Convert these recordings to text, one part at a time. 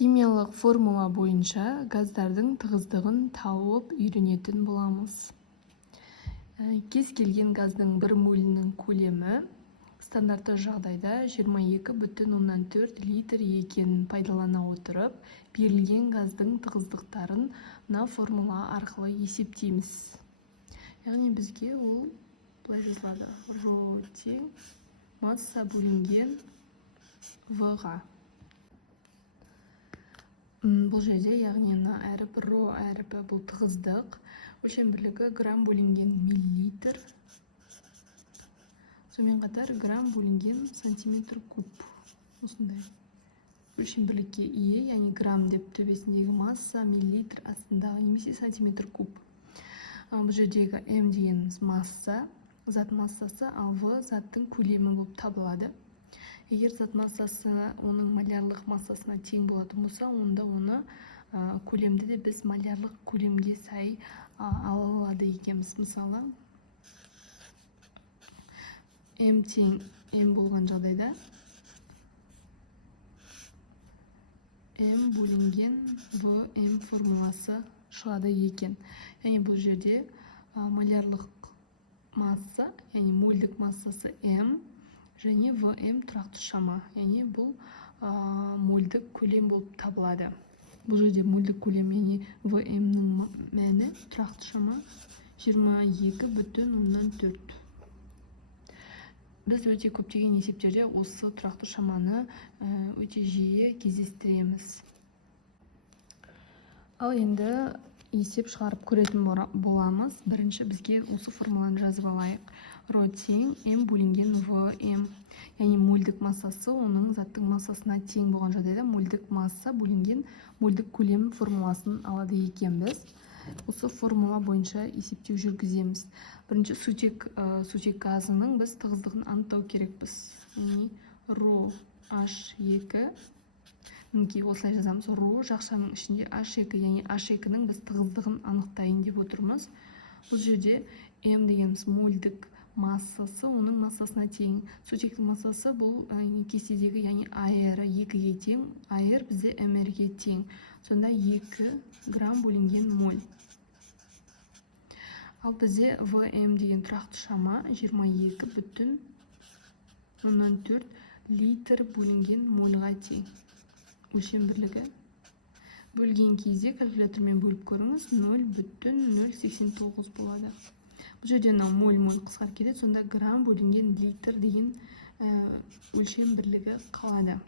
Химиялық формула бойынша газдардың тығыздығын тауып үйренетін боламыз. Кез келген газдың 1 молінің көлемі стандартты жағдайда 22,4 литр екенін пайдалана отырып, берілген газдың тығыздықтарын мына формула арқылы есептейміз. Яғни бізге ол былай жазылады: ρ тең масса бөлінген В-ға. Бұл жерде, яғни әріп ρ әріпі бұл тығыздық, өлшем бірлігі грамм бөлінген миллилитр, сонымен қатар грамм бөлінген сантиметр куб. Осындай өлшем бірлікке ие, яғни грамм деп төбесіндегі масса, миллилитр астындағы немесе сантиметр куб. Бұл жердегі М дегеніміз масса, зат массасы, ал В заттың көлемі болып табылады. Егер зат массасы оның малярлық массасына тең болатын болса, онда оны көлемді де біз малярлық көлемге сай ала алады екенбіз. Мысалы, М тең М болған жағдайда М бөлінген ВМ формуласы шығады екен. Яғни бұл жерде малярлық масса, яғни мольдік массасы М, және ВМ тұрақты шама, яғни бұл мольдік көлем болып табылады. Бұл жерде мольдік көлем, яғни ВМ-нің мәні тұрақты шама 22,4. Біз өте көптеген есептерде осы тұрақты шаманы өте жиі кездестіреміз. Ал енді есеп шығарып көретін боламыз. Бірінші бізге осы формуланы жазып алайық. Ро тең М бөлінген ВМ. Яғни мольдік массасы оның заттың массасына тең болған жағдайда мольдік масса бөлінген мольдік көлем формуласын алады екенбіз. Осы формула бойынша есептеу жүргіземіз. Бірінші сутек газының біз тығыздығын анықтау керекпіз. Яғни ро H2, мінекей осылай жазамыз. Ро жақшаның ішінде H2, яғни H2-нің біз тығыздығын анықтайын деп отырмыз. Бұл жерде М дегеніміз мольдік массасы, оның массасына тең. Сутектің массасы бұл кестедегі, яғни АР 2-ге тең, АР бізде МР-ге тең. Сонда 2 грамм бөлінген моль. Ал бізде ВМ деген тұрақты шама 22,4 литр бөлінген мольға тең. Өлшем бірлігі бөлген кезде калькулятормен бөліп көріңіз, 0,089 болады. Бұл жерде моль қысқарып кетеді, сонда грамм бөлінген литр деген өлшем бірлігі қалады.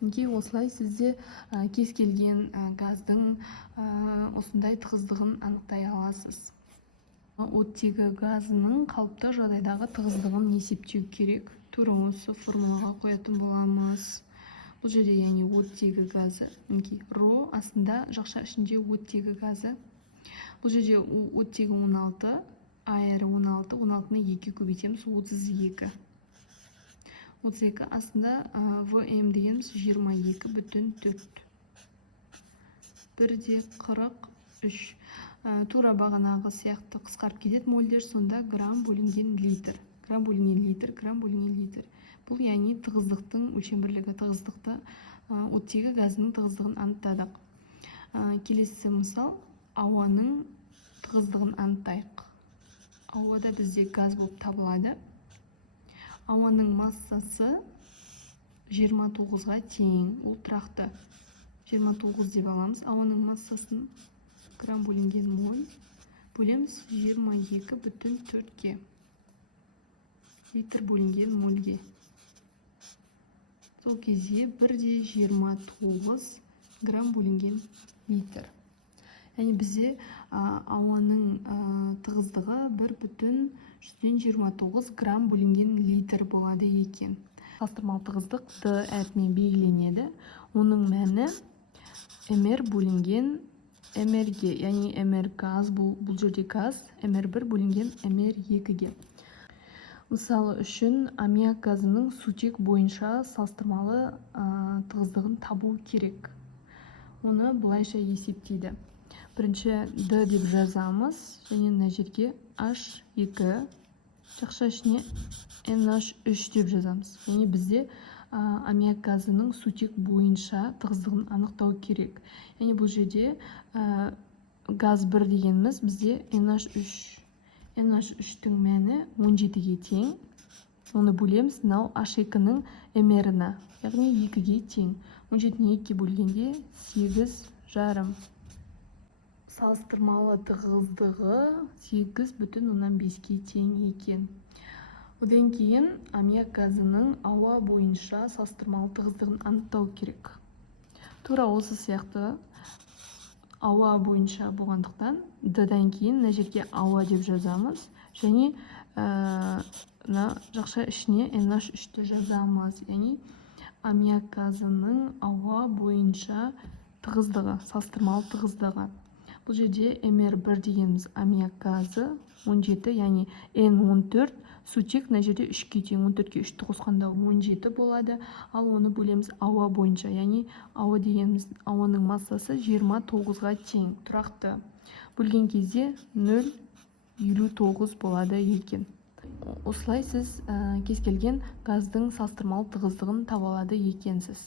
Мінекей осылай сізде кез келген газдың осындай тығыздығын анықтай аласыз. Оттегі газының қалыпты жағдайдағы тығыздығын есептеу керек. Тура осы формулаға қоятын боламыз. Бұл жерде, яғни оттегі газы, ро астында жақша ішінде оттегі газы. Бұл жерде оттегі 16, АР 16, 16-ны 2 көбейтеміз, 32. 32 астында ВМ дегеніміз 22,4. 1,43. Тура бағанағы сияқты қысқарып кетеді мольдер, сонда грамм бөлінген литр. Грамм бөлінген литр, грамм бөлінген литр. Бұл яғни тығыздықтың өлшем бірлігі, тығыздықты оттегі газының тығыздығын анықтадық. Келесі мысал, ауаның тығыздығын анықтайық. Ауада бізде газ болып табылады. Ауаның массасы 29-ға тең, ол тұрақты. 29 деп аламыз. Ауаның массасын грамм бөлінген моль бөлеміз 22,4-ге. Литр бөлінген мольге. Сол кезде 1,29 грамм бөлінген литр. Яғни бізде ауаның тығыздығы 1,129 грамм бөлінген литр болады екен. Салыстырмалы тығыздық Д әрпімен белгіленеді. Оның мәні МР бөлінген МР-ге, яғни МР газ, бұл жерде газ, МР1 бөлінген МР2-ге. Мысалы үшін аммиак газының сутек бойынша салыстырмалы тығыздығын табу керек. Оны бұлайша есептейді. Бірінші Д деп жазамыз, және мына жерге H2, жақша ішіне NH3 деп жазамыз. Яғни бізде аммиак газының сутек бойынша тығыздығын анықтау керек. Яғни бұл жерде газ 1 дегеніміз бізде NH3. NH3-тің мәні 17-ге тең. Оны бөлеміз мынау H2-ның мр'ына, яғни 2-ге тең. 17-ні 2-ге бөлгенде 8,5. Салыстырмалы тығыздығы 8,5-ге тең екен. Одан кейін аммиак газының ауа бойынша салыстырмалы тығыздығын анықтау керек. Тура осы сияқты ауа бойынша болғандықтан D-дан кейін мына жерге ауа деп жазамыз, және жақша ішіне NH3-ті жазамыз. Яғни аммиак газының ауа бойынша тығыздығы, салыстырмалы тығыздығы. Бұл жерде mr1 дегеніміз аммиак газы 17, яғни N14, сутек мына жерде 3-ке тең, 14-ке 3-ті қосқанда 17 болады, ал оны бөлеміз ауа бойынша, яғни ауа дегеніміз ауаның массасы 29-ға тең, тұрақты. Бөлген кезде 0,59 болады екен. Осылай сіз кез келген газдың салыстырмалы тығыздығын таба алады екенсіз.